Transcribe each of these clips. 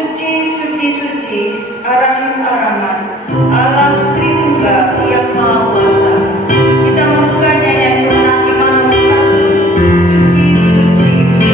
Suci, suci, suci, Ar-Rahim Ar-Rahman, Allah Tritunggal yang Maha Kuasa. Kita membuka nyanyian kemenangan iman nomor 1, Suci, suci, suci.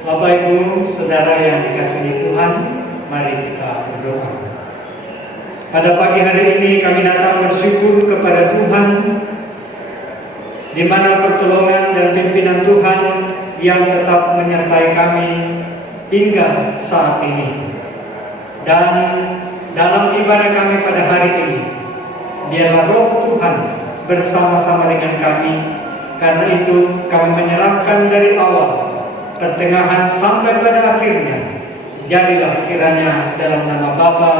Bapak Ibu, Saudara yang dikasihi Tuhan, mari kita berdoa. Pada pagi hari ini kami datang bersyukur kepada Tuhan, di mana pertolongan dan pimpinan Tuhan yang tetap menyertai kami hingga saat ini. Dan dalam ibadah kami pada hari ini, biarlah Roh Tuhan bersama-sama dengan kami. Karena itu kami menyerahkan dari awal, pertengahan sampai pada akhirnya. Jadilah kiranya dalam nama Bapa,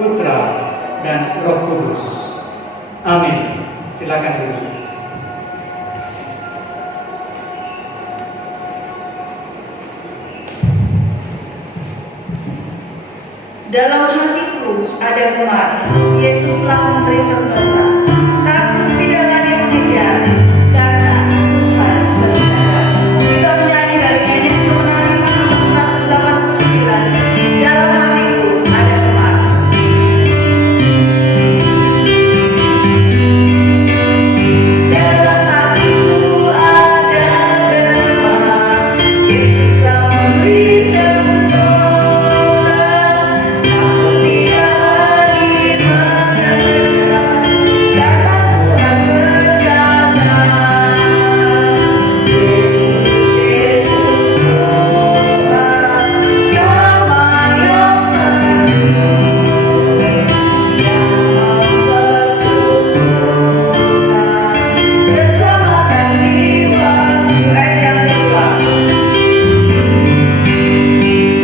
Putra, dan Roh Kudus. Amin. Silakan duduk. Dalam hatiku ada gemar, Yesus telah memberi sentosa. Takut tidak lagi mengejar, karena Tuhan berjalan. Kita menyanyi dari nyanyian kemenangan iman nomor 189. Dalam hatiku ada gemar. Dalam hatiku ada gemar, Yesus telah memberi sentosa. Takut tidak lagi mengejar, karena Tuhan berjaga. Yesus, Yesus Tuhan, nama yang agung, yang mempercukupkan keselamatan jiwaku. Ayat yang kedua.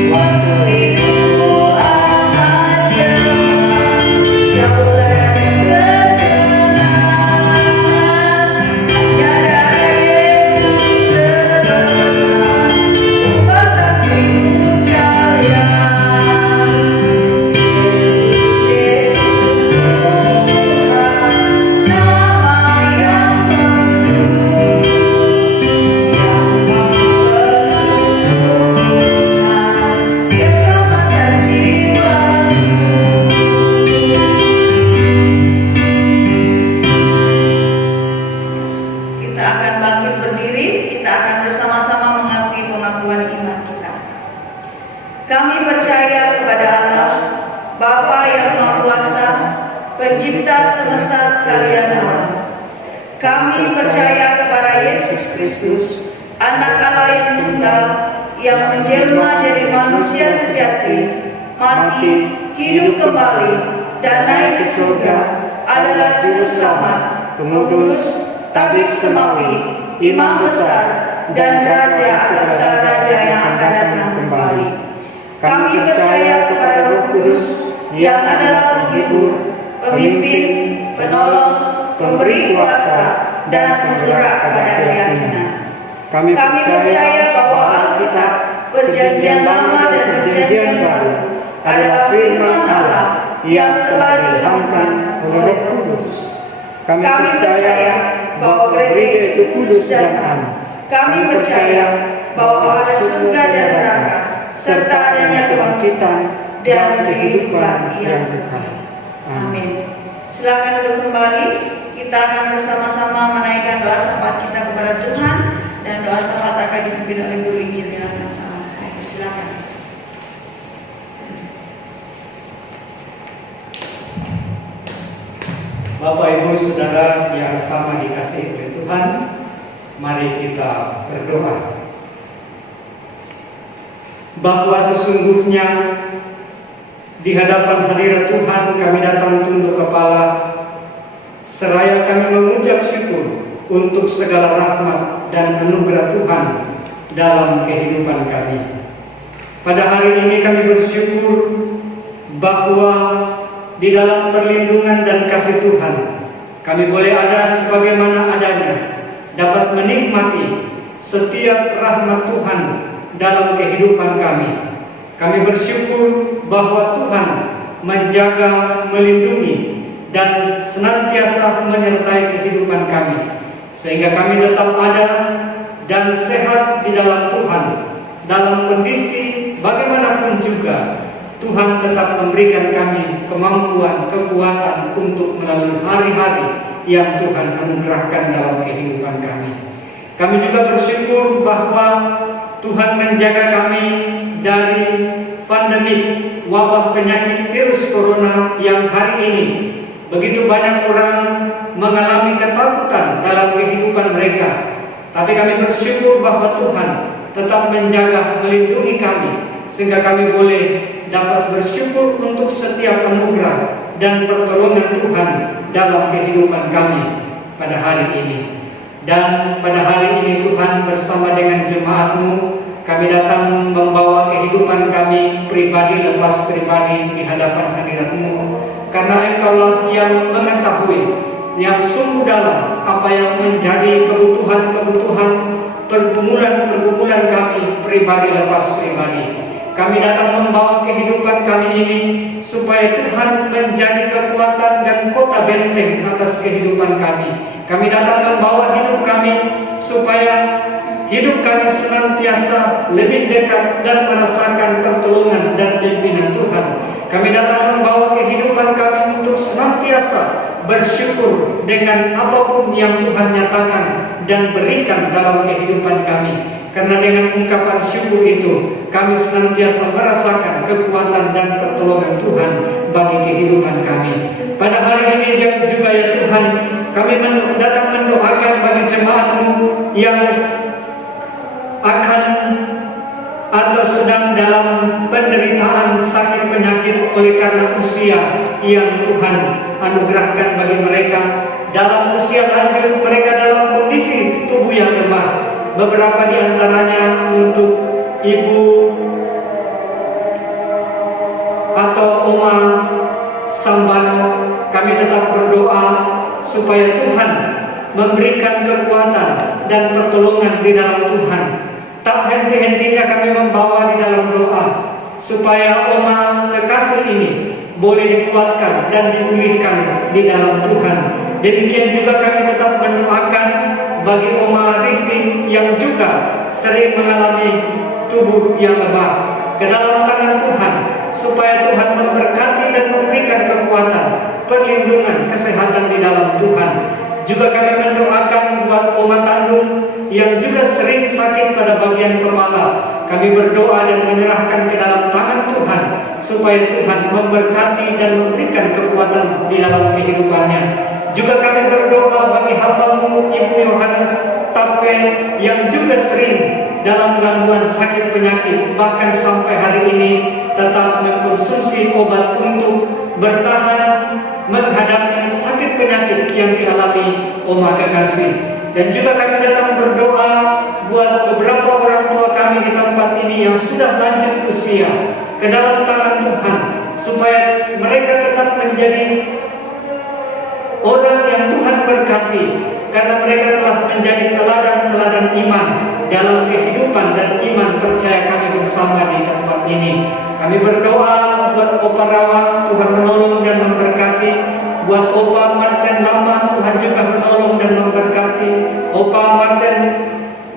Waktu hidupku amat jemak, jauh dari kesenangan, hanya darah Yesus sebenarnya, ubahkan hidupku sekalian. Yesus, Yesus Tuhan, nama yang agung, yang mempercukupkan keselamatan jiwaku. Kita akan bangkit berdiri, kita akan bersama-sama mengakui pengakuan iman kita. Kami percaya kepada Allah, Bapa yang Maha Kuasa, Pencipta semesta sekalian alam. Kami percaya kepada Yesus Kristus, Anak Allah yang tunggal, yang menjelma jadi manusia sejati, mati, hidup kembali, dan naik ke surga, adalah Juru Selamat, Pengurus, Tabib Semawi, Imam Besar, dan Raja atas segala raja yang akan datang kembali. Kami percaya kepada Roh Kudus, yang adalah penghibur, pemimpin, penolong, pemberi kuasa, dan penggerak pada keyakinan. Kami percaya bahwa Alkitab, Perjanjian Lama dan Perjanjian Baru adalah firman Allah yang telah diilhamkan oleh Roh Kudus. Kami percaya bahwa gereja itu kudus dan am. Kami percaya bahwa ada surga dan neraka, serta adanya kebangkitan dan kehidupan yang kekal. Amin. Silakan duduk kembali. Kita akan bersama-sama menaikkan doa syafaat kita kepada Tuhan, dan doa syafaat akan dipimpin oleh guru Injil yang akan salam. Silakan. Bapak Ibu Saudara yang sama dikasihi oleh Tuhan, mari kita berdoa. Bahwa sesungguhnya di hadapan hadirat Tuhan kami datang tunduk kepala, seraya kami mengucap syukur untuk segala rahmat dan anugerah Tuhan dalam kehidupan kami. Pada hari ini kami bersyukur bahwa di dalam perlindungan dan kasih Tuhan kami boleh ada sebagaimana adanya, dapat menikmati setiap rahmat Tuhan dalam kehidupan kami. Kami bersyukur bahwa Tuhan menjaga, melindungi, dan senantiasa menyertai kehidupan kami, sehingga kami tetap ada dan sehat di dalam Tuhan. Dalam kondisi bagaimanapun juga, Tuhan tetap memberikan kami kemampuan, kekuatan untuk melalui hari-hari yang Tuhan anugerahkan dalam kehidupan kami. Kami juga bersyukur bahwa Tuhan menjaga kami dari pandemi wabah penyakit virus corona yang hari ini begitu banyak orang mengalami ketakutan dalam kehidupan mereka. Tapi kami bersyukur bahwa Tuhan tetap menjaga, melindungi kami, sehingga kami boleh dapat bersyukur untuk setiap anugerah dan pertolongan Tuhan dalam kehidupan kami pada hari ini. Dan pada hari ini Tuhan bersama dengan jemaat-Mu, kami datang membawa kehidupan kami pribadi lepas pribadi di hadapan hadirat-Mu, karena Engkaulah yang mengetahui yang sungguh dalam apa yang menjadi kebutuhan-kebutuhan pergumulan-pergumulan kami pribadi lepas pribadi. Kami datang membawa kehidupan kami ini supaya Tuhan menjadi kekuatan dan kota benteng atas kehidupan kami. Kami datang membawa hidup kami supaya hidup kami senantiasa lebih dekat dan merasakan pertolongan dan pimpinan Tuhan. Kami datang membawa kehidupan kami untuk senantiasa bersyukur dengan apapun yang Tuhan nyatakan dan berikan dalam kehidupan kami. Karena dengan ungkapan syukur itu, kami senantiasa merasakan kekuatan dan pertolongan Tuhan bagi kehidupan kami. Pada hari ini juga ya Tuhan, kami datang mendoakan bagi jemaat-Mu yang akan atau sedang dalam penderitaan sakit penyakit oleh karena usia yang Tuhan anugerahkan bagi mereka. Dalam usia lanjut, mereka dalam kondisi tubuh yang lemah. Beberapa di antaranya untuk Ibu atau Oma Sambano, kami tetap berdoa supaya Tuhan memberikan kekuatan dan pertolongan di dalam Tuhan. Tak henti-hentinya kami membawa di dalam doa supaya Oma kekasih ini boleh dikuatkan dan dipulihkan di dalam Tuhan. Demikian juga kami tetap mendoakan bagi Oma Risi yang juga sering mengalami tubuh yang lemah ke dalam tangan Tuhan, supaya Tuhan memberkati dan memberikan kekuatan, perlindungan, kesehatan di dalam Tuhan. Juga kami mendoakan buat Oma Tandung yang juga sering sakit pada bagian kepala. Kami berdoa dan menyerahkan ke dalam tangan Tuhan, supaya Tuhan memberkati dan memberikan kekuatan di dalam kehidupannya. Juga kami berdoa bagi hamba-Mu Ibu Yohanes Tape yang juga sering dalam gangguan sakit penyakit, bahkan sampai hari ini tetap mengkonsumsi obat untuk bertahan menghadapi sakit penyakit yang dialami Oma kekasih. Dan juga kami datang berdoa buat beberapa orang tua kami di tempat ini yang sudah lanjut usia, ke dalam tangan Tuhan, supaya mereka tetap menjadi orang yang Tuhan berkati, karena mereka telah menjadi teladan-teladan iman dalam kehidupan dan iman percaya kami bersama di tempat ini. Kami berdoa buat Opa Rawa, Tuhan menolong dan memberkati. Buat Opa Martin Lama, Tuhan juga menolong dan memberkati. Opa Martin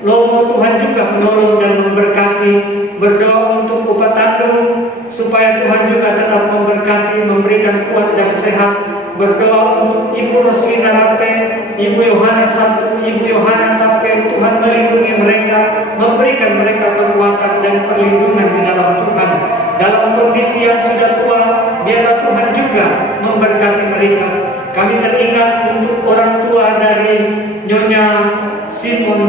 Lomo, Tuhan juga menolong dan memberkati. Berdoa untuk Opa Tandung supaya Tuhan juga tetap memberkati, memberikan kuat dan sehat. Berdoa untuk Ibu Roslina Rate, Ibu Yohana Satu, Ibu Yohana Tape, Tuhan melindungi mereka, memberikan mereka kekuatan dan perlindungan di dalam Tuhan. Dalam kondisi yang sudah tua, biarlah Tuhan juga memberkati mereka. Kami teringat untuk orang tua dari Nyonya Simon.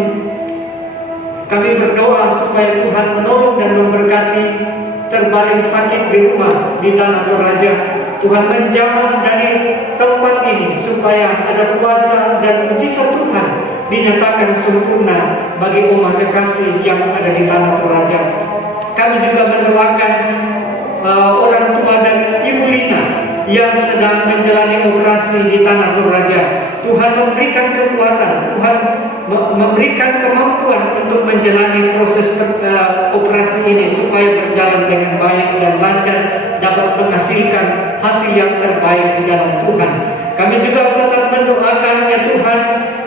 Kami berdoa supaya Tuhan menolong dan memberkati, terbaring sakit di rumah di Tanah Toraja. Tuhan menjamah dari tempat ini supaya ada kuasa dan mujizat Tuhan dinyatakan sempurna bagi umat kekasih yang ada di Tanah Toraja. Kami juga mendoakan orang tua dan Ibu Lina yang sedang menjalani operasi di Tanah Toraja. Tuhan memberikan kekuatan, Tuhan memberikan kemampuan untuk menjalani proses operasi ini supaya berjalan dengan baik dan lancar, dapat menghasilkan hasil yang terbaik di dalam Tuhan. Kami juga tetap mendoakan ya Tuhan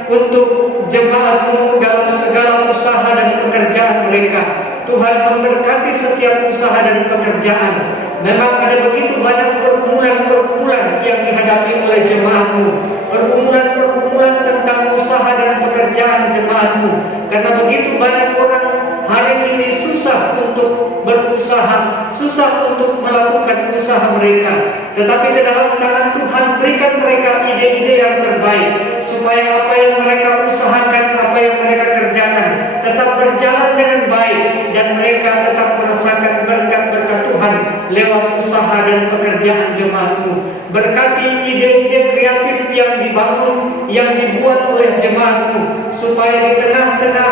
untuk jemaat-Mu dalam segala usaha dan pekerjaan mereka. Tuhan memberkati setiap usaha dan pekerjaan. Memang ada begitu banyak pergumulan-pergumulan yang dihadapi oleh jemaat-Mu, pergumulan-pergumulan tentang usaha dan pekerjaan jemaat-Mu, karena begitu banyak orang hari ini susah untuk berusaha, susah untuk melakukan usaha mereka. Tetapi ke dalam tangan Tuhan, berikan mereka ide-ide yang terbaik supaya apa yang mereka usahakan, apa yang mereka kerjakan tetap berjalan dengan baik dan mereka tetap merasakan berkat-berkat Tuhan lewat usaha dan pekerjaan jemaat-Mu. Berkati ide-ide kreatif yang dibangun, yang dibuat oleh jemaat-Mu, supaya di tengah-tengah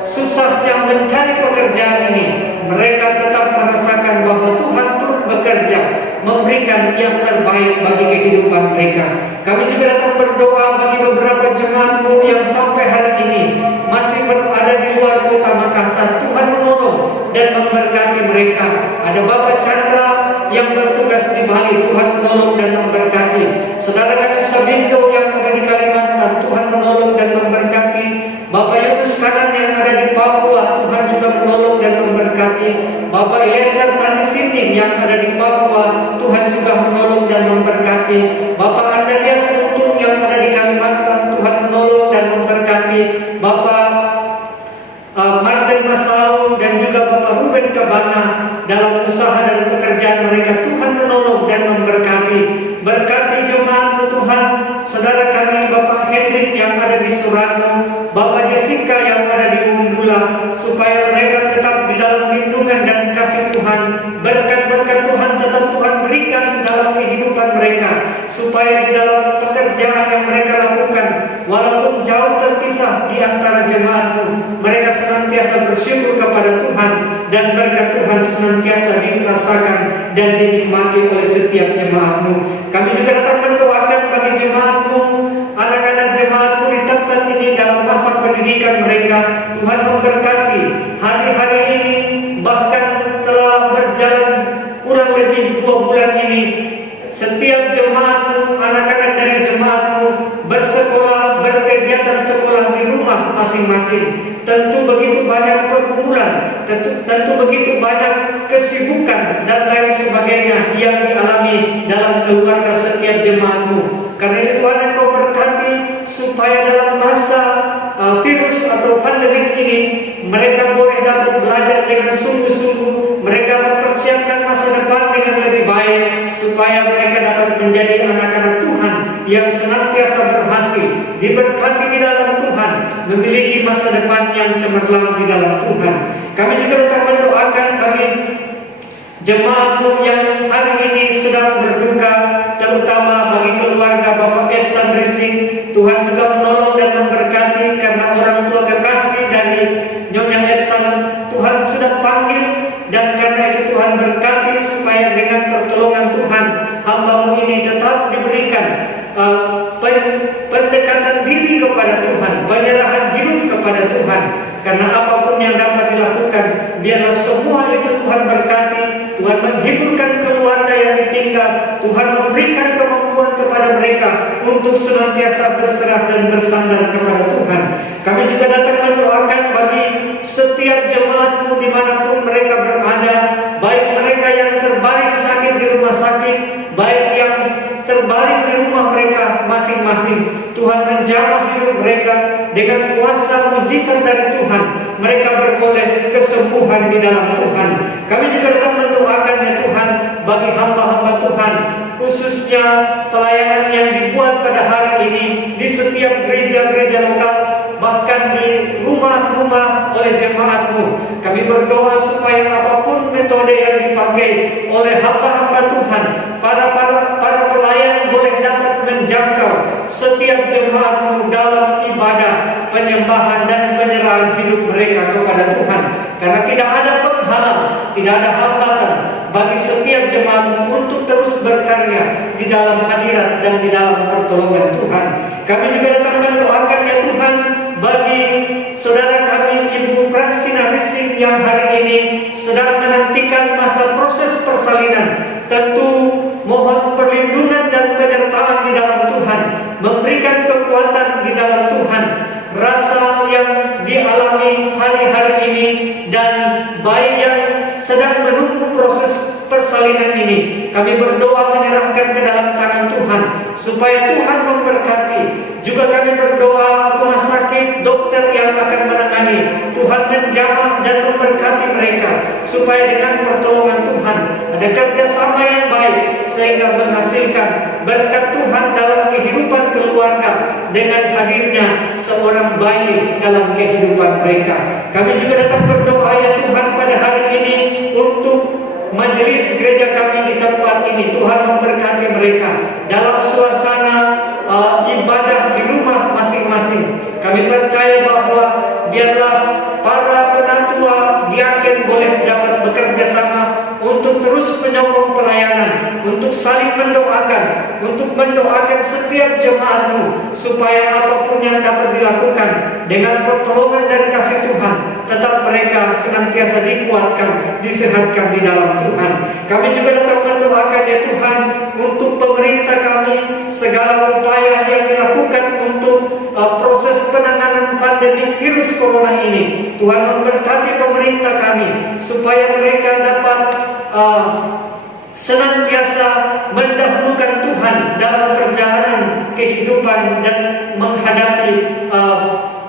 susahnya mencari pekerjaan ini, mereka tetap merasakan bahwa Tuhan turut bekerja, memberikan yang terbaik bagi kehidupan mereka. Kami juga datang berdoa bagi beberapa jemaat-Mu yang sampai hari ini masih berada di luar kota Makassar. Tuhan menolong dan memberkati mereka. Ada Bapak Chandra yang bertugas di Bali, Tuhan menolong dan memberkati. Saudara kami Sabindo yang ada di Kalimantan, Tuhan menolong dan memberkati. Bapak Yunus Kanan yang ada di Papua, Tuhan juga menolong dan memberkati. Bapak Eliezer Tanisini yang ada di Papua, Tuhan juga menolong dan memberkati. Bapak Andreas Untung yang ada di Kalimantan, Tuhan menolong dan memberkati. Bapak Martin Masau dan juga Bapak Ruben Kabana dalam usaha dan pekerjaan mereka, Tuhan menolong dan memberkati. Berkati jemaat Tuhan, saudara kami Bapak Hendrik yang ada di Suratu, Bapak Jessica yang ada di Undula, supaya mereka tetap di dalam lindungan dan kasih Tuhan. Berkat-berkat Tuhan tetap Tuhan berikan dalam kehidupan mereka, supaya di dalam pekerjaan yang mereka lakukan, walaupun jauh terpisah di antara jemaat-Mu, mereka senantiasa bersyukur kepada Tuhan, dan berkat Tuhan senantiasa dirasakan dan dinikmati oleh setiap jemaat-Mu. Kami juga datang mendoakan bagi jemaat-Mu, anak-anak jemaat-Mu di tempat ini dalam masa pendidikan mereka. Tuhan memberkati hari-hari ini, bahkan telah berjalan kurang lebih 2 bulan ini. Setiap jemaat-Mu, anak-anak dari jemaat-Mu bersekolah, berkegiatan sekolah di rumah masing-masing. Tentu begitu banyak pergumulan, tentu begitu banyak kesibukan dan lain sebagainya yang dialami dalam keluarga setiap jemaat-Mu. Karena itu Tuhan Engkau berkati supaya dalam masa virus atau pandemik ini mereka boleh dapat belajar dengan sungguh-sungguh, mereka mempersiapkan masa depan dengan lebih baik, supaya mereka dapat menjadi anak-anak Tuhan yang senantiasa berhasil, diberkati di dalam Tuhan, memiliki masa depan yang cemerlang di dalam Tuhan. Kami juga tetap mendoakan bagi jemaat-Mu yang hari ini sedang berduka, terutama bagi keluarga Bapak Epsan Rising. Tuhan juga menolong dan memberkati, karena orang tua kekasih dari Nyonya Epsan Tuhan sudah panggil, dan karena itu Tuhan berkati supaya dengan pertolongan Tuhan hamba-Mu ini tetap diberikan pendekatan diri kepada Tuhan, penyerahan hidup kepada Tuhan. Karena apapun yang dapat dilakukan, biarlah semua itu Tuhan berkati, Tuhan menghiburkan keluarga sehingga Tuhan memberikan kemampuan kepada mereka untuk senantiasa berserah dan bersandar kepada Tuhan. Kami juga datang mendoakan bagi setiap jemaat-Mu dimanapun mereka berada, baik mereka yang terbaring sakit di rumah sakit, baik yang terbaring di rumah mereka masing-masing. Tuhan menjamah hidup mereka dengan kuasa mujizat dari Tuhan. Mereka beroleh kesembuhan di dalam Tuhan. Kami juga datang mendoakan ya Tuhan bagi hamba-hamba Tuhan, khususnya pelayanan yang dibuat pada hari ini di setiap gereja-gereja lokal, bahkan di rumah-rumah oleh jemaat-Mu. Kami berdoa supaya apapun metode yang dipakai oleh hamba-hamba Tuhan, para pelayan boleh dapat menjangkau setiap jemaat-Mu dalam ibadah, penyembahan dan penyerahan hidup mereka kepada Tuhan. Karena tidak ada penghalang, tidak ada hambatan bagi setiap jemaat untuk terus berkarya di dalam hadirat dan di dalam pertolongan Tuhan. Kami juga datang mendoakan ya Tuhan bagi saudara kami Ibu Praksina Rising yang hari ini sedang menantikan masa proses persalinan. Tentu mohon perlindungan dan penyertaan di dalam Tuhan, memberikan kekuatan di dalam Tuhan. Rasa yang dialami hari-hari ini dan bayi yang sedang menunggu proses persalinan ini, kami berdoa menyerahkan ke dalam tangan Tuhan supaya Tuhan memberkati. Juga kami berdoa rumah sakit, dokter yang akan menangani, Tuhan menjamah dan memberkati mereka supaya dengan pertolongan Tuhan ada kerjasama yang baik sehingga menghasilkan berkat Tuhan dalam kehidupan keluarga dengan hadirnya seorang bayi dalam kehidupan mereka. Kami juga datang berdoa ya Tuhan pada hari ini untuk majelis gereja kami di tempat ini. Tuhan memberkati mereka dalam suasana ibadah di rumah masing-masing. Kami percaya bahwa biarlah para penatua diaken boleh dapat bekerja sama untuk terus menyokong pelayanan, untuk saling mendoakan, untuk mendoakan setiap jemaat-Mu supaya apapun yang dapat dilakukan dengan pertolongan dan kasih Tuhan, tetap mereka senantiasa dikuatkan, disehatkan di dalam Tuhan. Kami juga datang mendoakan ya Tuhan untuk pemerintah kami, segala upaya yang dilakukan untuk proses penanganan pandemi virus corona ini. Tuhan memberkati pemerintah kami supaya mereka dapat senantiasa mendahulukan Tuhan dalam perjalanan kehidupan dan menghadapi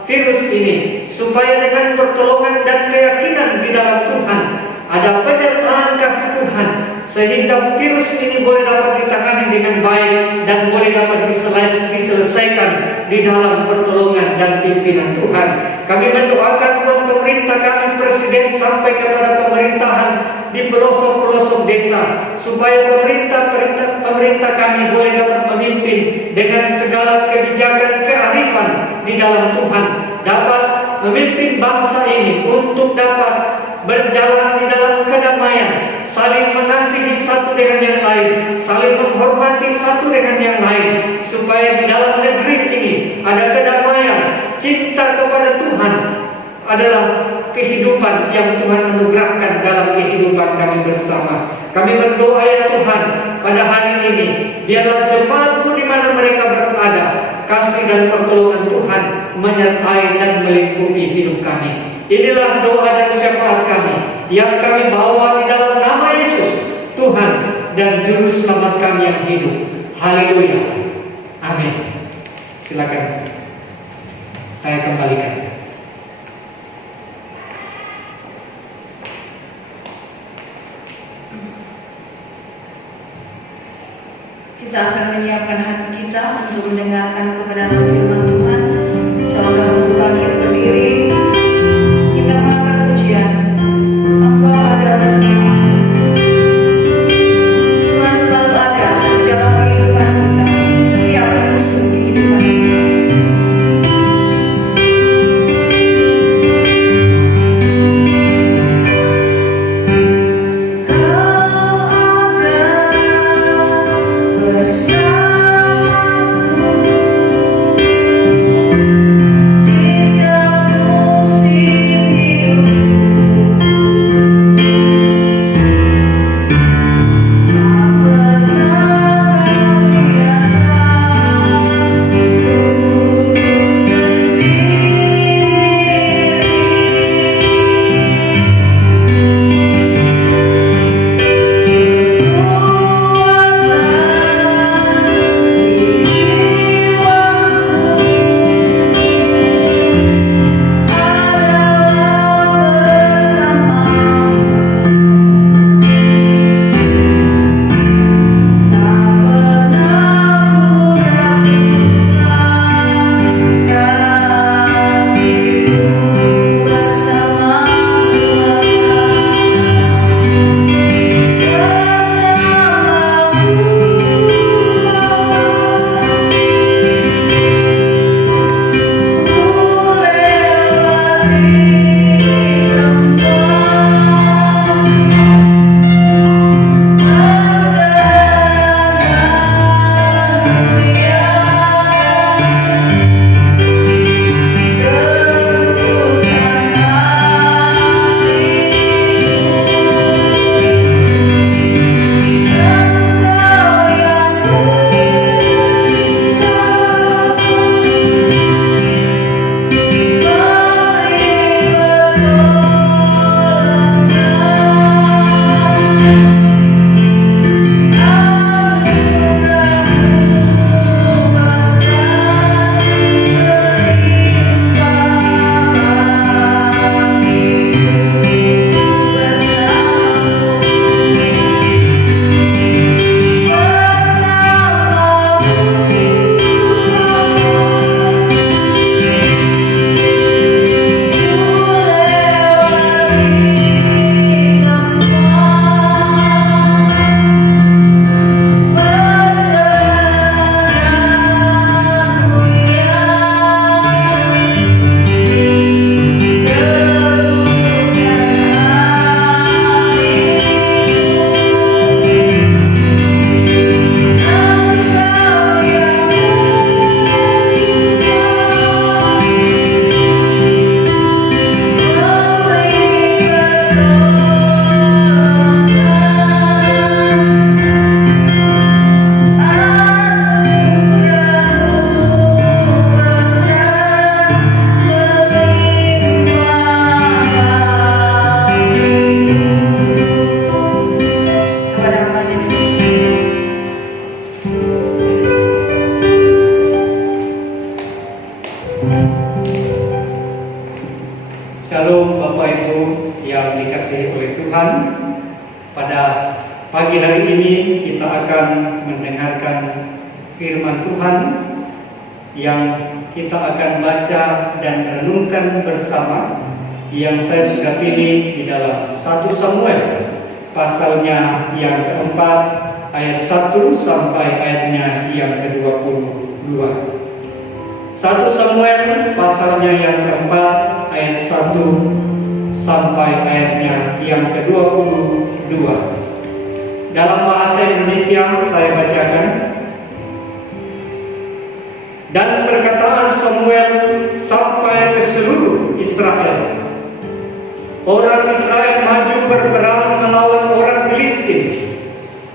virus ini, supaya dengan pertolongan dan keyakinan di dalam Tuhan ada penyertaan kasih Tuhan sehingga virus ini boleh dapat ditangani dengan baik dan boleh dapat diselesaikan di dalam pertolongan dan pimpinan Tuhan. Kami mendoakan buat pemerintah kami, presiden sampai kepada pemerintahan di pelosok-pelosok desa, supaya pemerintah kami boleh dapat memimpin dengan segala kebijakan kearifan di dalam Tuhan, dapat memimpin bangsa ini untuk dapat berjalan di dalam kedamaian, saling mengasihi satu dengan yang lain, saling menghormati satu dengan yang lain, supaya di dalam negeri ini ada kedamaian. Cinta kepada Tuhan adalah kehidupan yang Tuhan anugerahkan dalam kehidupan kami bersama. Kami berdoa ya Tuhan pada hari ini, biarlah jemaat-Mu di mana mereka berada, kasih dan pertolongan Tuhan menyertai dan melingkupi hidup kami. Inilah doa dan syafaat kami yang kami bawa di dalam nama Yesus, Tuhan dan Juru Selamat kami yang hidup. Haleluya. Amin. Silakan saya kembalikan. Kita akan menyiapkan hati kita untuk mendengarkan kebenaran firman Tuhan. Saudara untuk bangkit berdiri, kita mengangkat pujian. Engkau ada bersama. Tuhan selalu ada di dalam kehidupan kita, di setiap musim kehidupan kita. Bersamaku di setiap Pagi hari ini kita akan mendengarkan firman Tuhan yang kita akan baca dan renungkan bersama, yang saya sudah pilih di dalam 1 Samuel pasalnya yang keempat ayat 1 sampai ayatnya yang ke-22. 1 Samuel pasalnya yang keempat ayat 1 sampai ayatnya yang ke-22. Dalam bahasa Indonesia saya bacakan. Dan perkataan Samuel sampai ke seluruh Israel. Orang Israel maju berperang melawan orang Filistin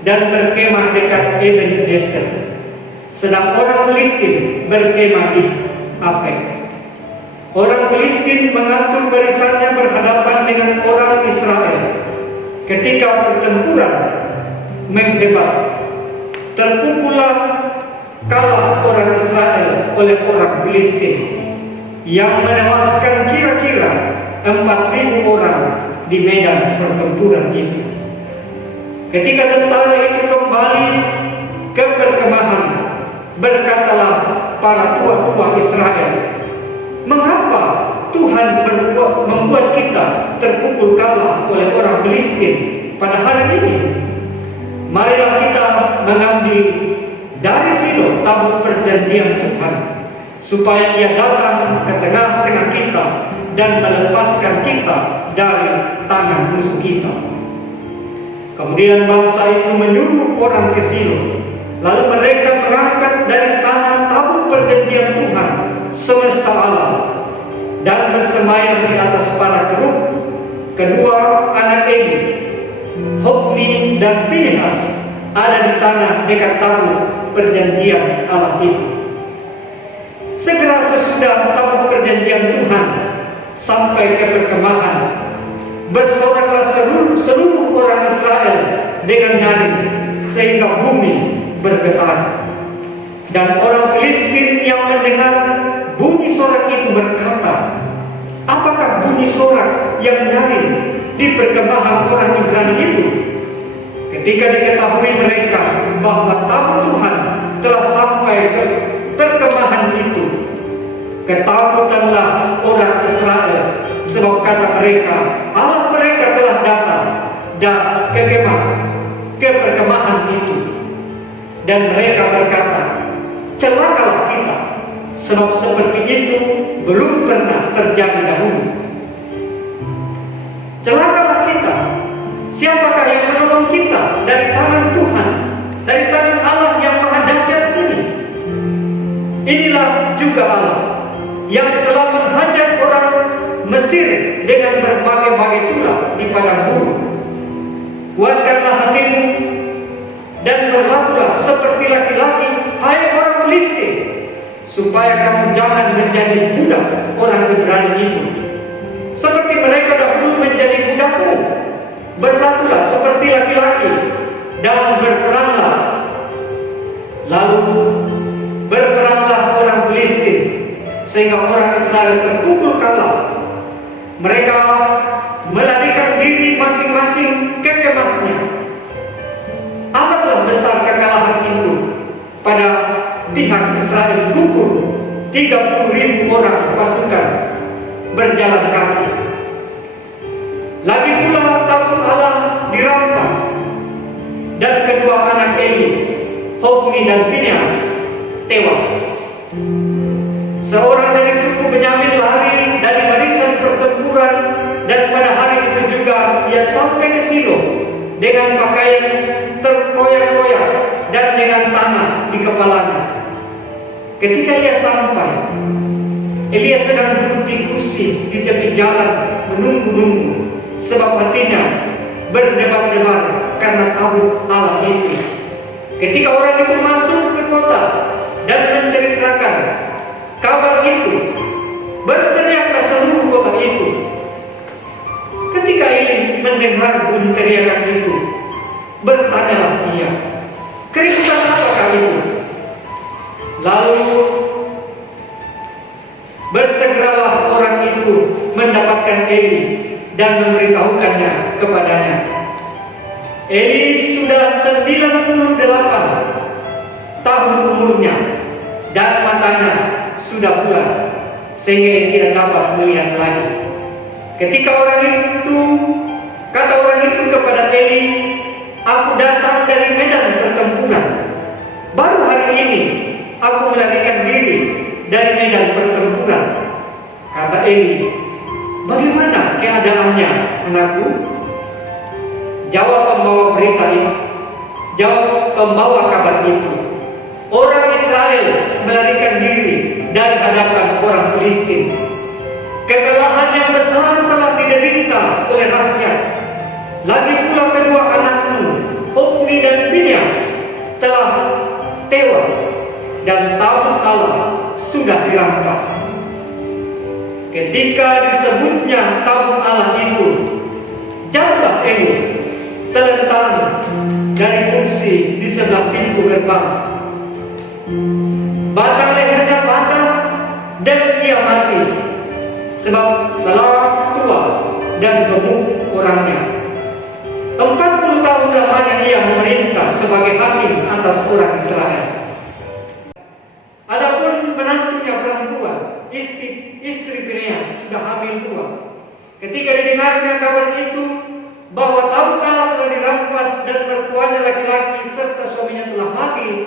dan berkemah dekat Eben-Ezer, sedang orang Filistin berkemah di Afek. Orang Filistin mengatur barisannya berhadapan dengan orang Israel. Ketika pertempuran menghebat, terpukullah kalah orang Israel oleh orang Filistin yang menewaskan kira-kira 4.000 orang di medan pertempuran itu. Ketika tentara itu kembali ke perkemahan, berkatalah para tua-tua Israel, "Mengapa Tuhan membuat kita terpukul kalah oleh orang Filistin pada hari ini? Marilah kita mengambil dari Silo tabut perjanjian Tuhan, supaya Ia datang ke tengah-tengah kita dan melepaskan kita dari tangan musuh kita." Kemudian bangsa itu menyuruh orang ke Silo, lalu mereka mengangkat dari sana tabut perjanjian Tuhan semesta alam dan bersemayam di atas para kerub. Kedua anak Eli, Hofni dan Pinehas, ada di sana dekat tabut perjanjian Allah itu. Segera sesudah tabut perjanjian Tuhan sampai ke perkemahan, bersoraklah seluruh orang Israel dengan nyaring sehingga bumi bergetar. Dan orang Filistin yang mendengar bunyi sorak itu berkata, "Apakah bunyi sorak yang nyaring di perkemahan orang Ibrani itu?" Ketika diketahui mereka bahwa tabut Tuhan telah sampai ke perkemahan itu, ketakutanlah orang Israel, sebab kata mereka, Allah mereka telah datang dan ke perkemahan itu. Dan mereka berkata, "Celakalah kita, sebab seperti itu belum pernah terjadi dahulu." Celakalah kita. Siapakah yang menolong kita dari tangan Tuhan, dari tangan Allah yang maha dahsyat ini? Inilah juga Allah yang telah menghajar orang Mesir dengan berbagai-bagai tulah di padang gurun. Kuatkanlah hatimu dan berlakulah seperti laki-laki, hai orang Filistin, supaya kamu jangan menjadi budak orang Ibrani itu, seperti mereka dahulu menjadi budakmu. Berlakulah seperti laki-laki dan berperanglah. Lalu berperanglah orang Filistin sehingga orang Israel terpukul kalah. Mereka melarikan diri masing-masing ke kemahnya. Amatlah besar kekalahan itu. Pada pihak Israel gugur 30.000 orang pasukan berjalan kaki. Lagi pula tabut Allah dirampas, dan kedua anak Eli, Hofni dan Pinehas, tewas. Seorang dari suku Benyamin lari dari barisan pertempuran, dan pada hari itu juga ia sampai ke Silo dengan pakaian terkoyak-koyak dan dengan tanah di kepalanya. Ketika ia sampai, Elia sedang duduk di kursi di tepi jalan menunggu-nunggu, sebab hatinya berdebar-debar karena tabut Allah itu. Ketika orang itu masuk ke kota dan menceritakan kabar itu, berteriaklah seluruh kota itu. Ketika Eli mendengar bunyi teriakan itu, bertanyalah ia, "Keributan apakah itu?" Lalu bersegeralah orang itu mendapatkan Eli dan memberitahukannya kepadanya. Eli sudah 98 tahun umurnya dan matanya sudah bulat sehingga tidak dapat melihat lagi. Ketika kata orang itu kepada Eli, "Aku datang dari medan pertempuran. Baru hari ini aku melarikan diri dari medan pertempuran." Kata Eli, "Bagaimana keadaannya, anakku?" Jawab pembawa kabar itu, "Orang Israel melarikan diri dari hadapan orang Filistin. Kekalahan yang besar telah diderita oleh rakyat. Lagi pula kedua anakmu, Hofni dan Pinehas, telah tewas dan tabut Allah sudah dirampas." Ketika disebutnya tabut Allah itu, jatuhlah Eli terlentang dari kursi di sebelah pintu gerbang. Batang lehernya patah dan ia mati, sebab telah tua dan gemuk orangnya. 40 tahun lamanya ia memerintah sebagai hakim atas orang Israel. Adapun menantunya perempuan, istri Pinehas, sudah hamil tua. Ketika didengarnya kabar itu bahwa tabut Allah telah dirampas dan mertuanya laki-laki serta suaminya telah mati,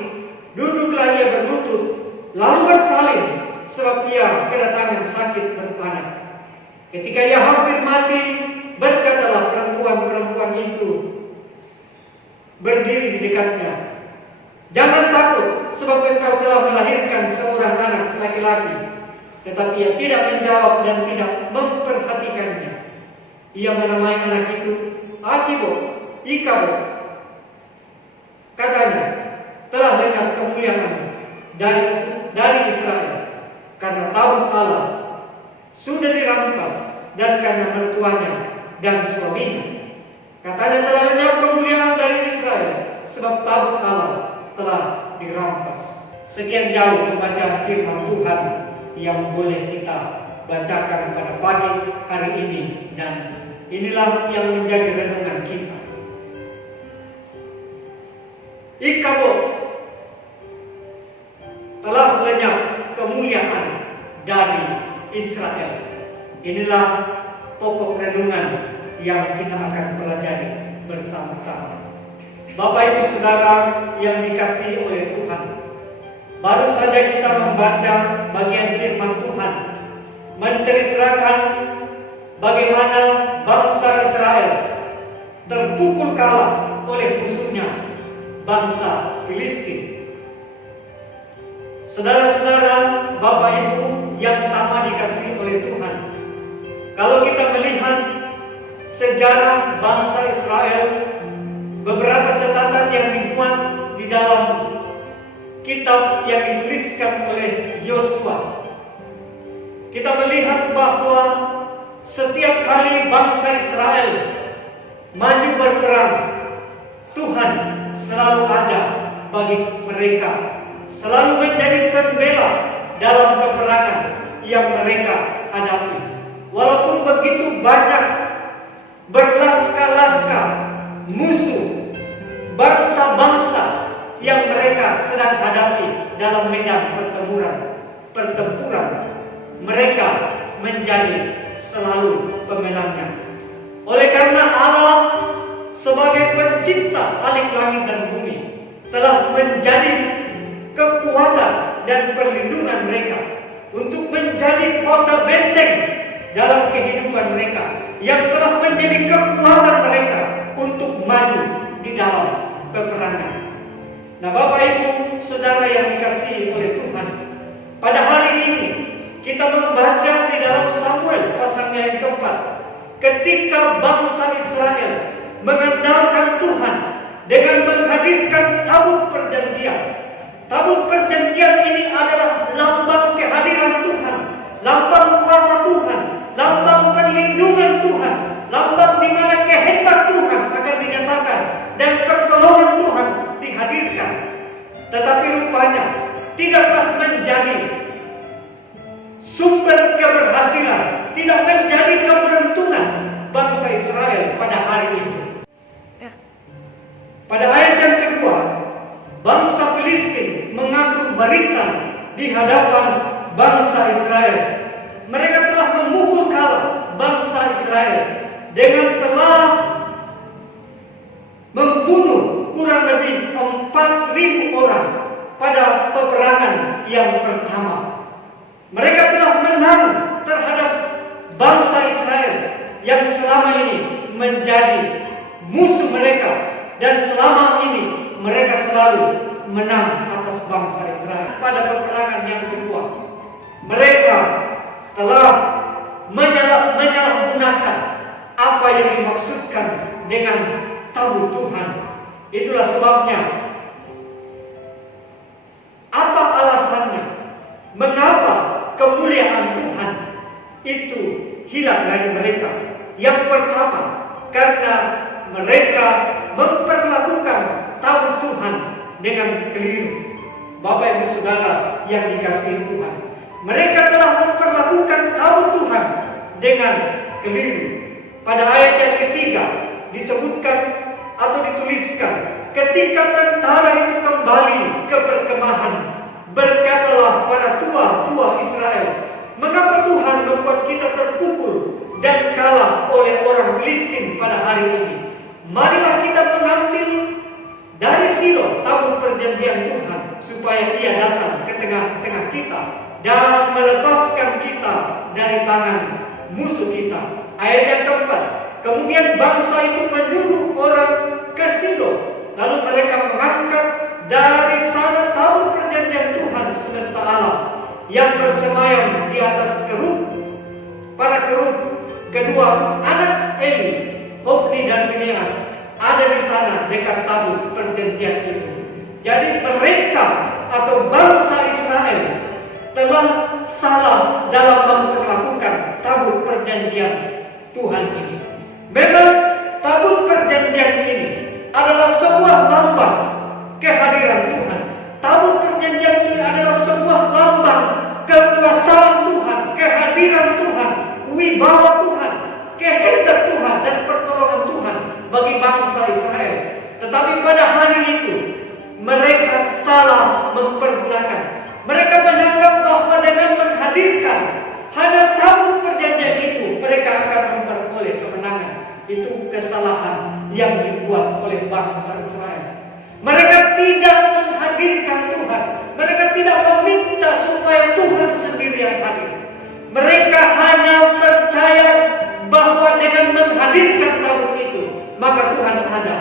duduklah ia berlutut lalu bersalin, sebab ia kedatangan sakit beranak. Ketika ia hampir mati, berkatalah perempuan-perempuan itu berdiri di dekatnya, "Jangan takut, sebab engkau telah melahirkan seorang anak laki-laki." Tetapi ia tidak menjawab dan tidak memperhatikannya. Ia menamai anak itu Ikabod. Katanya, "Telah lenyap kemuliaan dari Israel, karena tabut Allah sudah dirampas dan karena mertuanya dan suaminya." Katanya, "Telah lenyap kemuliaan dari Israel, sebab tabut Allah telah dirampas." Sekian jauh pembacaan firman Tuhan yang boleh kita bacakan pada pagi hari ini, dan inilah yang menjadi renungan kita. Ikabod, telah lenyap kemuliaan dari Israel. Inilah pokok renungan yang kita akan pelajari bersama-sama. Bapak Ibu Saudara yang dikasihi oleh Tuhan, baru saja kita membaca bagian firman Tuhan menceritakan bagaimana bangsa Israel terpukul kalah oleh musuhnya, bangsa Filistin. Saudara-saudara, Bapak Ibu yang sama dikasihi oleh Tuhan, kalau kita melihat sejarah bangsa Israel, beberapa catatan yang dimuat di dalam kitab yang dituliskan oleh Yosua, kita melihat bahwa setiap kali bangsa Israel maju berperang, Tuhan selalu ada bagi mereka, selalu menjadi pembela dalam peperangan yang mereka hadapi. Walaupun begitu banyak berlaska-laska musuh, bangsa-bangsa yang mereka sedang hadapi dalam medan pertempuran, mereka menjadi selalu pemenangnya. Oleh karena Allah sebagai pencipta langit dan bumi telah menjadi kekuatan dan perlindungan mereka untuk menjadi kota benteng dalam kehidupan mereka, yang telah menjadi kekuatan mereka untuk maju di dalam peperangan. Nah, Bapak Ibu Saudara yang dikasihi oleh Tuhan, pada hari ini kita membaca di dalam Samuel pasalnya yang keempat, ketika bangsa Israel mengandalkan Tuhan dengan menghadirkan tabut perjanjian. Tabut perjanjian ini adalah lambang kehadiran Tuhan, lambang kuasa Tuhan, lambang perlindungan Tuhan, lambang di mana kehendak Tuhan akan dinyatakan dan pertolongan Tuhan dihadirkan. Tetapi rupanya tidaklah menjadi sumber keberhasilan, tidak menjadi keberuntungan bangsa Israel pada hari itu. Pada ayat yang kedua, bangsa Filistin mengatur barisan di hadapan bangsa Israel. Mereka telah memukul kalah bangsa Israel dengan telah membunuh kurang lebih 4.000 orang pada peperangan yang pertama. Mereka telah menang terhadap bangsa Israel yang selama ini menjadi musuh mereka, dan selama ini mereka selalu menang atas bangsa Israel. Pada peperangan yang kedua, mereka telah menyalahgunakan apa yang dimaksudkan dengan tabut Tuhan. Itulah sebabnya, apa alasannya mengapa kemuliaan Tuhan itu hilang dari mereka? Yang pertama, karena mereka memperlakukan tabut Tuhan dengan keliru. Bapak Ibu Saudara yang dikasihi Tuhan, mereka telah memperlakukan tabut Tuhan dengan keliru. Pada ayat yang ketiga disebutkan atau dituliskan, ketika tentara itu kembali ke perkemahan, berkatalah para tua-tua Israel, mengapa Tuhan membuat kita terpukul dan kalah oleh orang Filistin pada hari ini? Marilah kita mengambil dari Silo tabut perjanjian Tuhan, supaya ia datang ke tengah-tengah kita dan melepaskan kita dari tangan musuh kita. Ayat yang keempat, kemudian bangsa itu menyuruh orang ke Silo, lalu mereka mengangkat dari sana tabut perjanjian Tuhan semesta alam yang bersemayam di atas para kerub. Kedua anak Eli, Hofni dan Fineas, ada di sana dekat tabut perjanjian itu. Jadi mereka atau bangsa Israel telah salah dalam memperlakukan tabut perjanjian Tuhan ini. Memang tabut perjanjian ini adalah sebuah lambang kehadiran Tuhan. Tabut perjanjian ini adalah sebuah lambang kekuasaan Tuhan, kehadiran Tuhan, wibawa Tuhan, kehendak Tuhan dan pertolongan Tuhan bagi bangsa Israel. Tetapi pada hari itu mereka salah mempergunakan. Mereka menganggap bahwa dengan menghadirkan hanya tabut perjanjian itu mereka akan memperoleh kemenangan. Itu kesalahan yang dibuat oleh bangsa Israel. Mereka tidak menghadirkan Tuhan. Mereka tidak meminta supaya Tuhan sendiri yang hadir. Mereka hanya percaya bahwa dengan menghadirkan tabut itu maka Tuhan ada.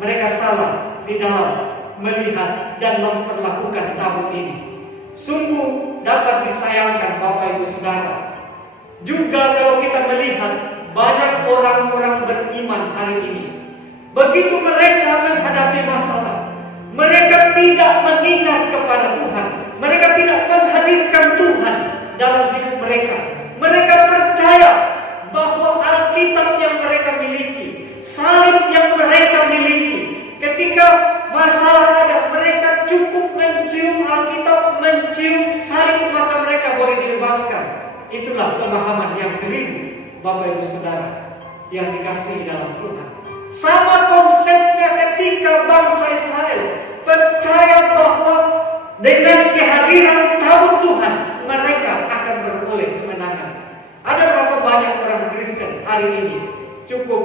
Mereka salah di dalam melihat dan memperlakukan tabut ini. Sungguh dapat disayangkan Bapak Ibu Saudara. Juga kalau kita melihat banyak orang-orang beriman hari ini, begitu mereka menghadapi masalah, mereka tidak mengingat kepada Tuhan. Mereka tidak menghadirkan Tuhan dalam hidup mereka. Mereka percaya bahwa Alkitab yang mereka miliki, salib yang mereka miliki, ketika masalah ada, mereka cukup mencium Alkitab, mencium salib, maka mereka boleh dibebaskan. Itulah pemahaman yang keliru, Bapak Ibu Saudara yang dikasihi dalam Tuhan. Sama konsepnya ketika bangsa Israel percaya bahwa dengan kehadiran tabut Tuhan mereka akan beroleh kemenangan. Ada berapa banyak orang Kristen hari ini cukup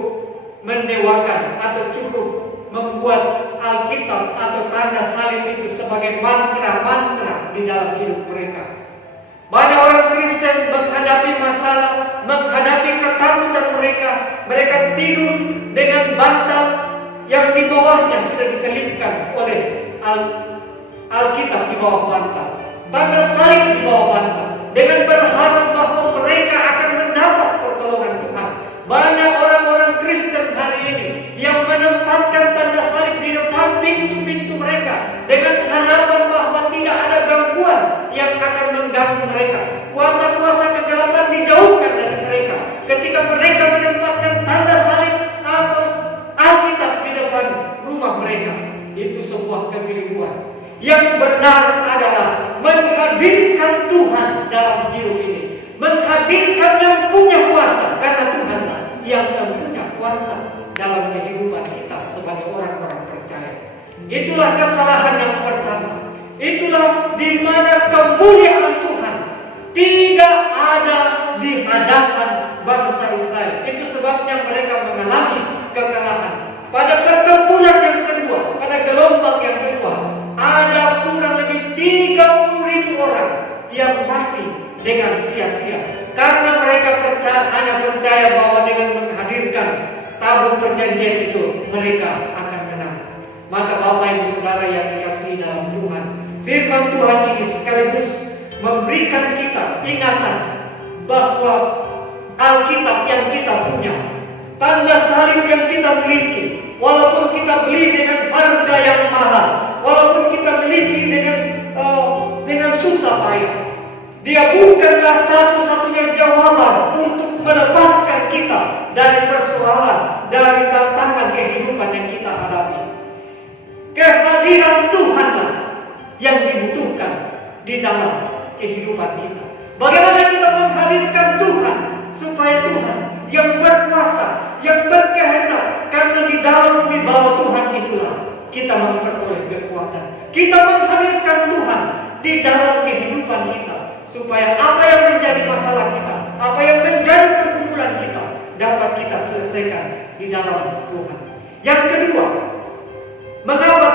mendewakan atau cukup membuat Alkitab atau tanda salib itu sebagai mantra-mantra di dalam hidup mereka. Banyak orang Kristen menghadapi masalah, menghadapi ketakutan mereka tidur dengan bantal yang di bawahnya sudah diselipkan oleh Alkitab di bawah bantal, tanda salib di bawah bantal, dengan berharap bahwa mereka akan mendapat pertolongan Tuhan. Banyak orang-orang Kristen hari ini yang menempatkan tanda salib di depan pintu-pintu mereka dengan harapan bahwa tidak ada gangguan yang akan mengganggu mereka. Kuasa-kuasa kegelapan dijauhkan dari mereka ketika mereka menempatkan tanda salib atau Alkitab di depan rumah mereka. Itu sebuah kekeliruan. Yang benar adalah menghadirkan Tuhan dalam hidup ini, menghadirkan yang punya kuasa, karena Tuhanlah yang punya kuasa dalam kehidupan kita sebagai orang-orang percaya. Itulah kesalahan yang pertama. Itulah di mana kemuliaan Tuhan tidak ada di hadapan bangsa Israel. Itu sebabnya mereka mengalami kekalahan. Pada pertempuran yang kedua, pada gelombang yang kedua, ada kurang lebih 30.000 orang yang mati dengan sia-sia. Karena mereka hanya percaya bahwa dengan menghadirkan tabut perjanjian itu mereka akan menang. Maka Bapak Ibu Saudara yang dikasihi dalam Tuhan, firman Tuhan ini sekaligus memberikan kita ingatan bahwa Alkitab yang kita punya, tanda salib yang kita miliki, walaupun kita beli dengan harga yang mahal, walaupun kita miliki dengan susah payah, dia bukanlah satu-satunya jawaban untuk melepaskan kita dari persoalan, dari tantangan kehidupan yang kita hadapi. Kehadiran Tuhanlah yang dibutuhkan di dalam kehidupan kita. Bagaimana kita menghadirkan Tuhan supaya Tuhan yang berkuasa, yang berkehendak, karena di dalam wibawa Tuhan itulah kita memperoleh kekuatan. Kita menghadirkan Tuhan di dalam kehidupan kita supaya apa yang menjadi masalah kita, apa yang menjadi pergumulan kita dapat kita selesaikan di dalam Tuhan. Yang kedua, mengapa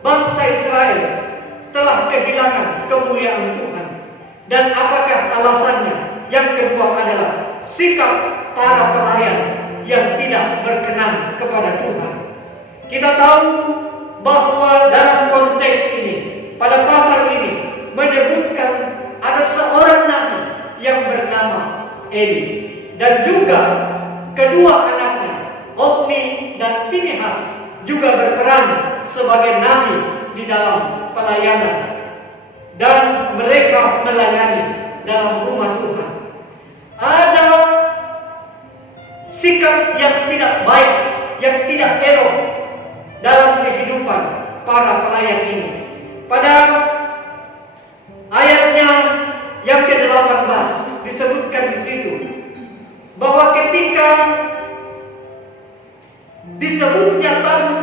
bangsa Israel telah kehilangan kemuliaan Tuhan? Dan apakah alasannya? Yang kedua adalah sikap para pelayan yang tidak berkenan kepada Tuhan. Kita tahu bahwa dalam konteks ini, pada pasal ini menyebutkan ada seorang nabi yang bernama Eli, dan juga kedua anaknya Hofni dan Pinehas juga berperan sebagai nabi di dalam pelayanan, dan mereka melayani dalam rumah Tuhan. Ada sikap yang tidak baik, yang tidak elok dalam kehidupan para pelayan ini. Pada ayatnya yang ke-18 disebutkan di situ bahwa ketika disebutnya tabut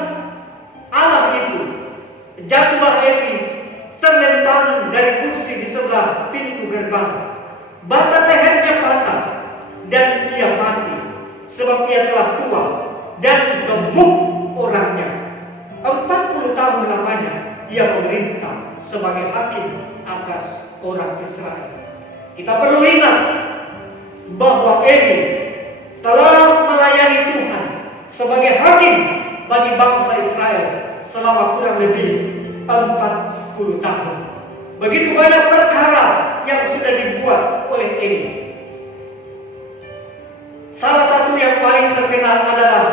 Allah itu, jatuhlah Eli terlentang dari kursi di sebelah pintu gerbang. Batang lehernya patah dan ia mati, sebab ia telah tua dan gemuk orangnya. 40 tahun lamanya ia memerintah sebagai hakim atas orang Israel. Kita perlu ingat bahwa Eli telah melayani Tuhan sebagai hakim bagi bangsa Israel selama kurang lebih 40 tahun. Begitu banyak perkara yang sudah dibuat oleh Eli. Salah satu yang paling terkenal adalah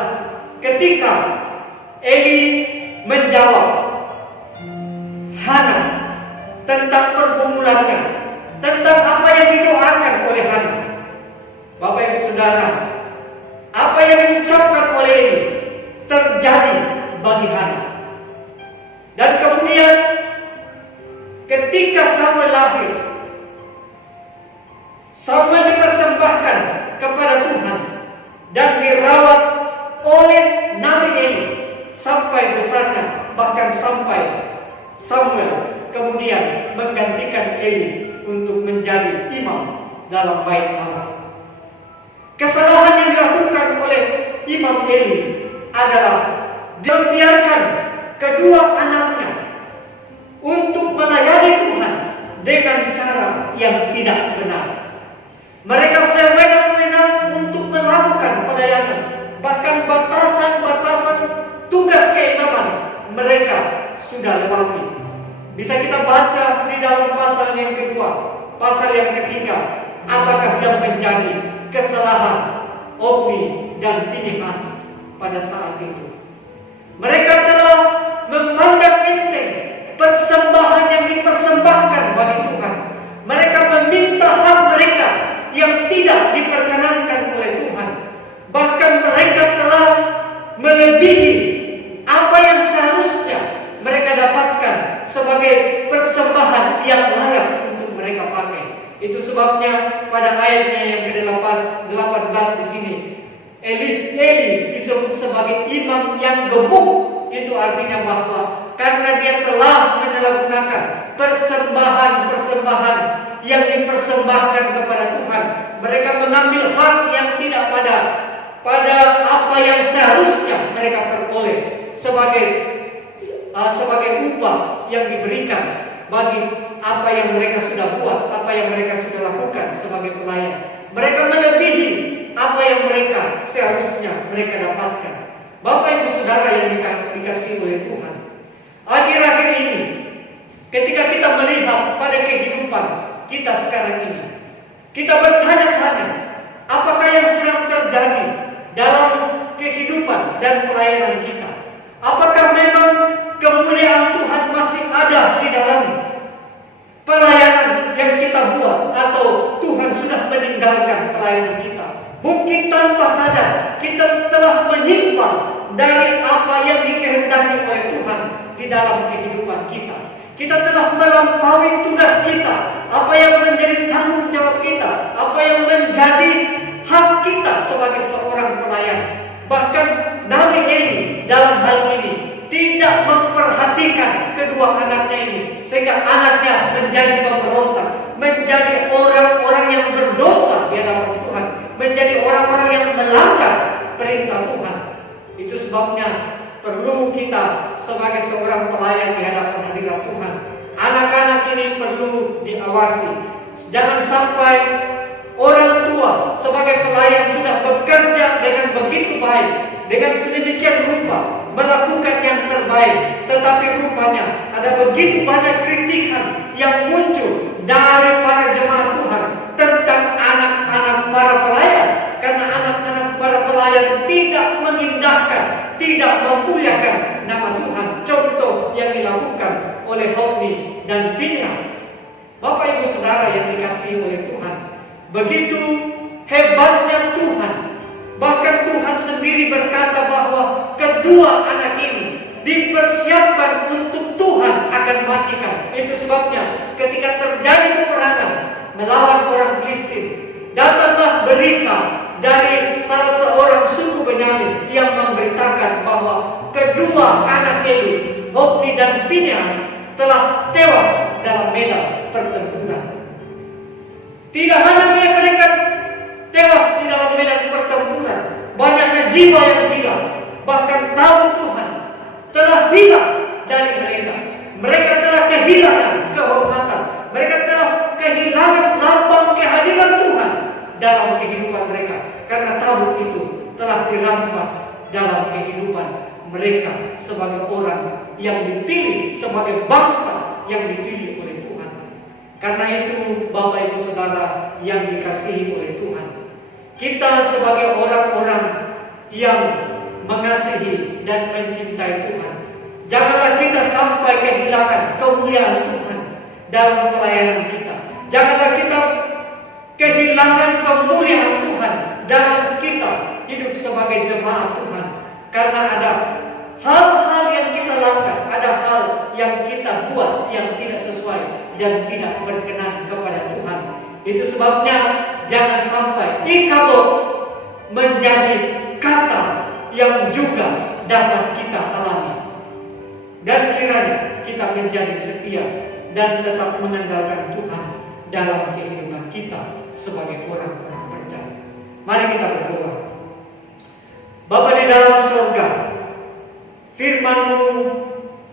ketika Eli menjawab Hana tentang pergumulannya, tentang apa yang didoakan oleh Hana. Bapak Ibu Saudara, apa yang diucapkan oleh Eli terjadi bagi Hana. Dan kemudian ketika Samuel lahir, Samuel dipersembahkan kepada Tuhan dan dirawat oleh Nabi Eli sampai besarnya, bahkan sampai Samuel kemudian menggantikan Eli untuk menjadi imam dalam bait Allah. Kesalahan yang dilakukan oleh Imam Eli adalah membiarkan kedua anaknya untuk melayani Tuhan dengan cara yang tidak benar. Mereka sewenang-wenang untuk melakukan pelayanan, bahkan batasan-batasan tugas keimaman mereka sudah lewati. Bisa kita baca di dalam pasal yang kedua, pasal yang ketiga, apakah yang menjadi kesalahan Hofni dan Pinehas pada saat itu. Mereka telah memandang enteng persembahan yang dipersembahkan bagi Tuhan. Mereka meminta hak mereka yang tidak diperkenankan oleh Tuhan. Bahkan mereka telah melebihi apa yang seharusnya mereka dapatkan sebagai persembahan yang layak untuk mereka pakai. Itu sebabnya pada ayatnya yang ke-18 di sini Eli disebut sebagai imam yang gemuk. itu artinya bahwa karena dia telah menyalahgunakan persembahan-persembahan yang dipersembahkan kepada Tuhan, mereka mengambil hak yang tidak pada apa yang seharusnya mereka peroleh sebagai upah yang diberikan bagi apa yang mereka sudah buat, apa yang mereka sudah lakukan sebagai pelayan. Mereka melebihi apa yang mereka seharusnya mereka dapatkan. Bapak Ibu Saudara yang dikasihi oleh Tuhan, akhir-akhir ini ketika kita melihat pada kehidupan kita sekarang ini, kita bertanya-tanya, apakah yang sedang terjadi dalam kehidupan dan pelayanan kita? Apakah memang kemuliaan Tuhan masih ada di dalam pelayanan yang kita buat, atau Tuhan sudah meninggalkan pelayanan kita? Mungkin tanpa sadar kita telah menyimpang dari apa yang dikehendaki oleh Tuhan di dalam kehidupan kita. Kita telah melampaui tugas kita, apa yang menjadi tanggung jawab kita, apa yang menjadi hak kita sebagai seorang pelayan. Bahkan Nabi Eli dalam hal ini tidak memperhatikan kedua anaknya ini, sehingga anaknya menjadi pemberontak, menjadi orang-orang yang berdosa di hadapan Tuhan, menjadi orang-orang yang melanggar perintah Tuhan. Itu sebabnya perlu kita sebagai seorang pelayan di hadapan hadirat Tuhan, anak-anak ini perlu diawasi. Jangan sampai orang tua sebagai pelayan sudah bekerja dengan begitu baik, dengan sedemikian rupa melakukan yang terbaik, tetapi rupanya ada begitu banyak kritikan yang muncul dari para jemaat Tuhan tentang anak-anak para pelayan, karena anak-anak para pelayan tidak mengindahkan, tidak memuliakan nama Tuhan. Contoh yang dilakukan oleh Hofni dan Pinehas. Bapak Ibu Saudara yang dikasihi oleh Tuhan, begitu hebatnya Tuhan. Bahkan Tuhan sendiri berkata bahwa kedua anak ini dipersiapkan untuk Tuhan akan matikan. Itu sebabnya ketika terjadi peperangan melawan orang Filistin, datanglah berita dari salah seorang suku Benyamin yang memberitakan bahwa kedua anak Eli, Hofni dan Pinehas, telah tewas dalam medan pertempuran. Tidak hanya mereka tewas di dalam medan pertempuran, banyaknya jiwa yang hilang. Bahkan tahu Tuhan telah hilang dari mereka. Mereka telah kehilangan kehormatan. Mereka telah kehilangan lambang kehadiran Tuhan dalam kehidupan mereka, karena tabut itu telah dirampas dalam kehidupan mereka sebagai orang yang dipilih, sebagai bangsa yang dipilih oleh Tuhan. Karena itu Bapak Ibu Saudara yang dikasihi oleh Tuhan, kita sebagai orang-orang yang mengasihi dan mencintai Tuhan, janganlah kita sampai kehilangan kemuliaan Tuhan dalam pelayanan kita. Janganlah kita kehilangan kemuliaan Tuhan dalam kita hidup sebagai jemaat Tuhan. Karena ada hal-hal yang kita lakukan, ada hal yang kita buat yang tidak sesuai dan tidak berkenan kepada Tuhan. Itu sebabnya jangan sampai Ikabod menjadi kata yang juga dapat kita alami. Dan kiranya kita menjadi setia dan tetap mengandalkan Tuhan dalam kehidupan kita sebagai orang-orang percaya. Mari kita berdoa. Bapa di dalam surga, firman-Mu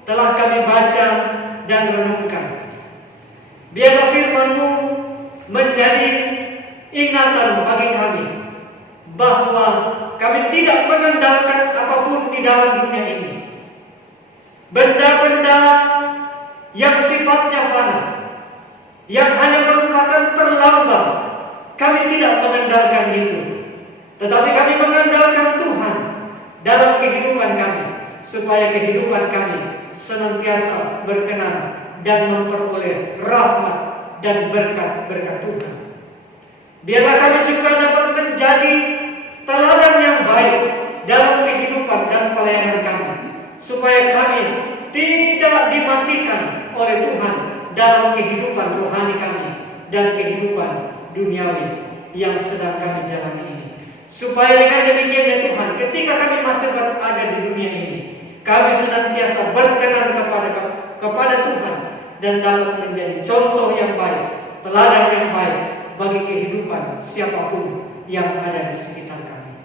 telah kami baca dan renungkan. Biarlah firman-Mu menjadi ingatan bagi kami bahwa kami tidak mengandalkan apapun di dalam dunia ini. Benda-benda yang sifatnya fana, yang hanya merupakan perlambang, kami tidak mengandalkan itu. Tetapi kami mengandalkan Tuhan dalam kehidupan kami, supaya kehidupan kami senantiasa berkenan dan memperoleh rahmat dan berkat-berkat Tuhan. Biarlah kami juga dapat menjadi teladan yang baik dalam kehidupan dan pelayanan kami, supaya kami tidak dimatikan oleh Tuhan dalam kehidupan rohani kami dan kehidupan duniawi yang sedang kami jalani ini. Supaya dengan demikian ya Tuhan, ketika kami masih berada di dunia ini, kami senantiasa berkenan kepada Tuhan dan dapat menjadi contoh yang baik, teladan yang baik bagi kehidupan siapapun yang ada di sekitar kami.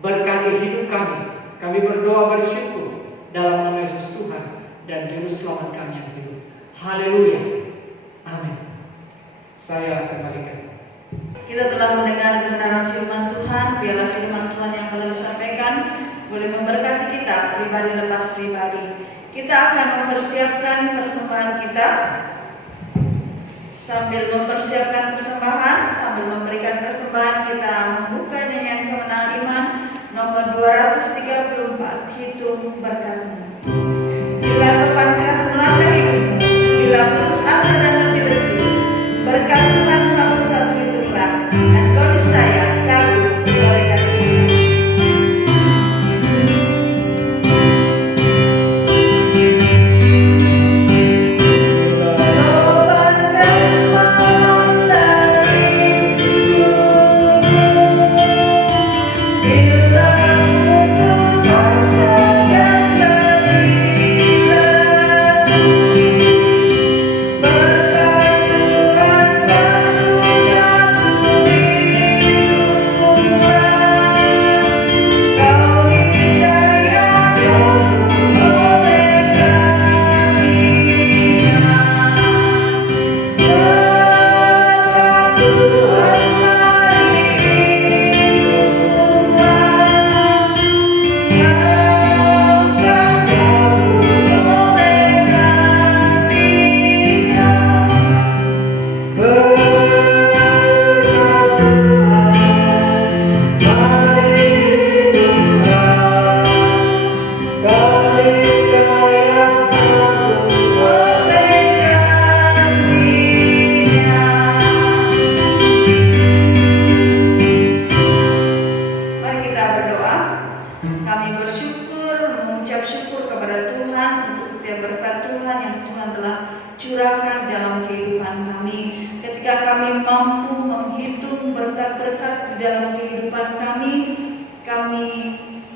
Berkati hidup kami berdoa bersyukur dalam nama Yesus Tuhan dan Juru Selamat kami yang hidup. Haleluya. Amin. Saya kembalikan. Kita telah mendengar kebenaran firman Tuhan. Biarlah firman Tuhan yang telah disampaikan boleh memberkati kita pribadi lepas pribadi. Kita akan mempersiapkan persembahan kita. Sambil mempersiapkan persembahan, sambil memberikan persembahan, kita membuka nyanyian kemenangan iman nomor 234, hitung berkatmu. Bila topan keras melanda hidupmu, bila putus asa dan letih lesu, berkat Tuhan satu-satu hitunglah, dan kau disayang, kagum oleh kasih-Nya.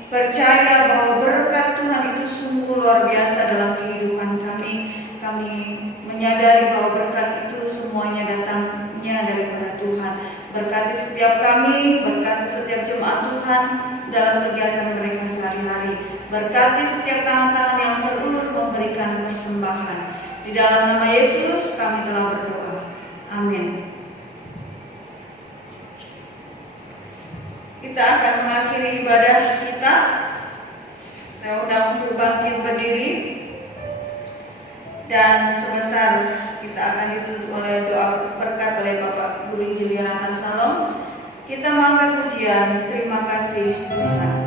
Percaya bahwa berkat Tuhan itu sungguh luar biasa dalam kehidupan kami. Kami menyadari bahwa berkat itu semuanya datangnya daripada Tuhan. Berkati setiap kami, berkati setiap jemaat Tuhan dalam kegiatan mereka sehari-hari. Berkati setiap tangan-tangan yang berulur memberikan persembahan. Di dalam nama Yesus kami telah berdoa. Amin. Kita akan mengakhiri ibadah kita. Saya undang untuk bangkit berdiri. Dan sebentar kita akan ditutup oleh doa berkat oleh Bapak Guru Injil Yonatan Salom. Kita mengangkat pujian, terima kasih Tuhan.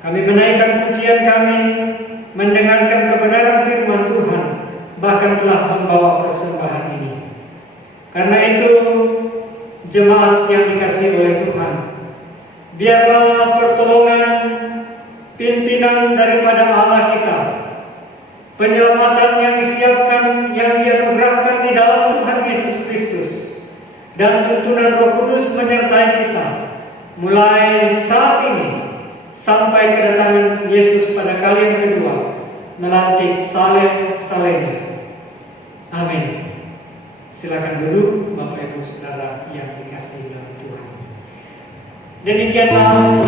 Kami menaikkan pujian kami, mendengarkan kebenaran firman Tuhan, bahkan telah membawa persembahan ini. Karena itu, jemaat yang dikasihi oleh Tuhan, biarlah pertolongan pimpinan daripada Allah kita, penyelamatan yang disiapkan, yang dianugerahkan di dalam Tuhan Yesus Kristus, dan tuntunan Roh Kudus menyertai kita, mulai saat ini sampai kedatangan Yesus pada kali yang kedua, melantik saleh-salehnya. Amin. Silakan duduk, Bapak Ibu Saudara yang dikasihi dalam Tuhan. Demikianlah